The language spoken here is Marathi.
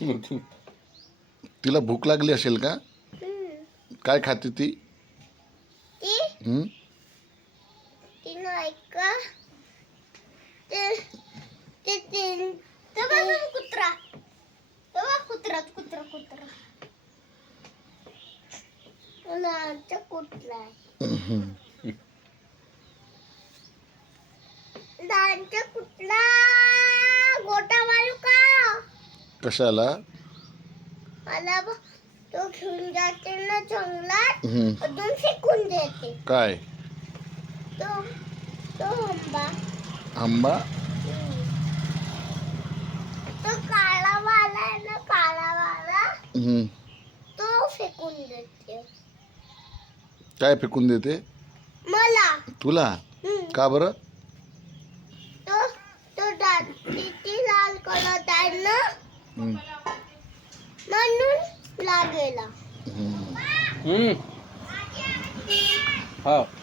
तिला भूक लागली असेल का? काय खाते ती? कुत्रा कुत्रा कुत्रा कुत्रा कुठला कुठला गोटा मारू का? कशाला? मला तो घेऊन जाते ना जंगलात, अजून फेकून देते. काय? तो तो आंबा. आंबा? तो काळा वाला आहे ना, काळा वाला तो फेकून देते. काय फेकून देते? मला. तुला? का बरं? तो तो किती लाल कलर आहे ना, म्हणून लागेला. हा